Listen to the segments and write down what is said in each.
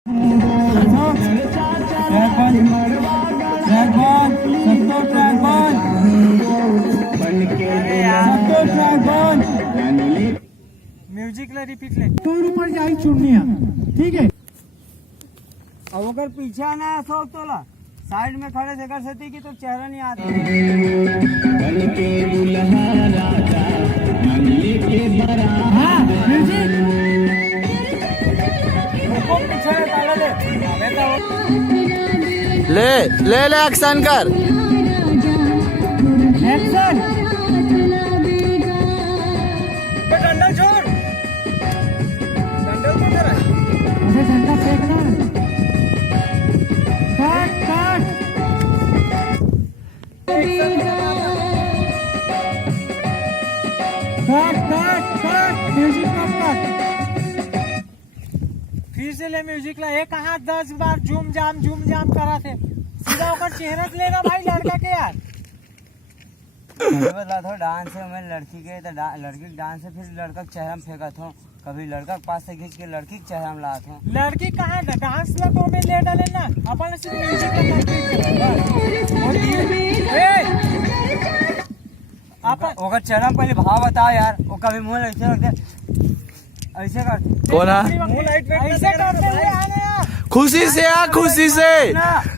Music ला repeat ले ऊपर जाई चुनिया ठीक है। अब अगर पीछे ना सो तो ला साइड में खड़े से कर सकती कि तो चेहरा नहीं आता। हाँ म्यूजिक पीछे ले ले ले एक्शन कर। एक्शन डंडा छोड़, डंडा किधर है? मुझे डंडा फेंकना। काट काट काट काट काट म्यूजिक काट। फिर से ले म्यूजिक ला। एक हाथ 10 बार झूम जाम करा थे। सीधा होकर चेहरा से लेना भाई लड़का के यार। बता थो डांस है मैं लड़की के तो लड़की के डांस है, फिर लड़का के चेहरा में फेंका था। कभी लड़का के पास से खींच के लड़की के चेहरा में ला था। लड़की कहाँ था? डांस ला तो में ले डाले ना अपन सिर्फ म्यूजिक का अपन ओकर चेहरा में पहले भाव बताओ यार। वो कभी मुंह ऐसे रखते ऐसे करते कौन है? ऐसे करते हुए आने यार। खुशी से आ, खुशी से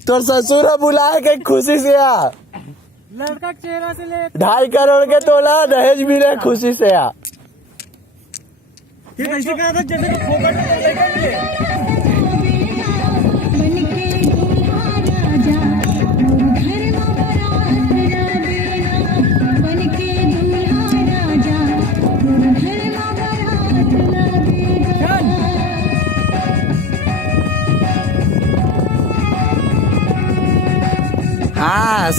तो ससुर बुलाए के खुशी से आ। लड़का के चेहरा से ले 2.5 करोड़ के तोला दहेज मिले, खुशी से आ। फिर ऐसे कहा था जैसे फोकट में लेकर लिए। हाँ